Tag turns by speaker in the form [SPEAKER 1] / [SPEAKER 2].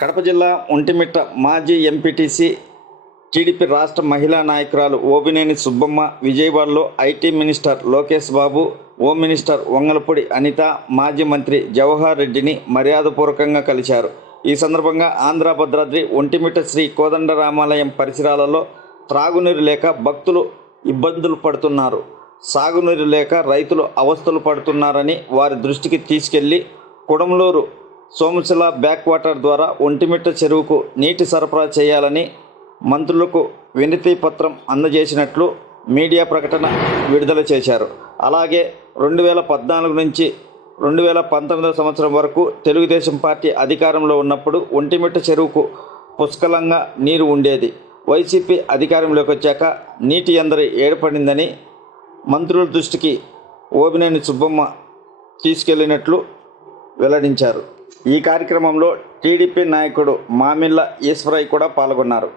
[SPEAKER 1] కడప జిల్లా ఒంటిమిట్ట మాజీ MPTC TDP రాష్ట్ర మహిళా నాయకురాలు ఓబినేని సుబ్బమ్మ విజయవాడలో IT minister Lokesh Babu home minister Vangalapudi Anitha మాజీ మంత్రి జవహర్ రెడ్డిని మర్యాదపూర్వకంగా కలిశారు. ఈ సందర్భంగా ఆంధ్ర భద్రాద్రి ఒంటిమిట్ట శ్రీ కోదండరామాలయం పరిసరాలలో త్రాగునీరు లేక భక్తులు ఇబ్బందులు పడుతున్నారు. సాగునీరు లేక రైతులు అవస్థలు పడుతున్నారని వారి దృష్టికి తీసుకెళ్ళి కుడంలూరు సోమశిల బ్యాక్ వాటర్ ద్వారా ఒంటిమిట్ట చెరువుకు నీటి సరఫరా చేయాలని మంత్రులకు వినతి పత్రం అందజేసినట్లు మీడియా ప్రకటన విడుదల చేశారు. అలాగే రెండు వేల పద్నాలుగు నుంచి రెండు వేల పంతొమ్మిదవ సంవత్సరం వరకు తెలుగుదేశం పార్టీ అధికారంలో ఉన్నప్పుడు ఒంటిమిట్ట చెరువుకు పుష్కలంగా నీరు ఉండేది. వైసీపీ అధికారంలోకి వచ్చాక నీటి అందరి ఏర్పడిందని మంత్రుల దృష్టికి ఓబినేని సుబ్బమ్మ తీసుకెళ్ళినట్లు వెల్లడించారు. ఈ కార్యక్రమంలో టీడీపీ నాయకుడు మామిళ్ళ ఈశ్వరయ్య కూడా పాల్గొన్నారు.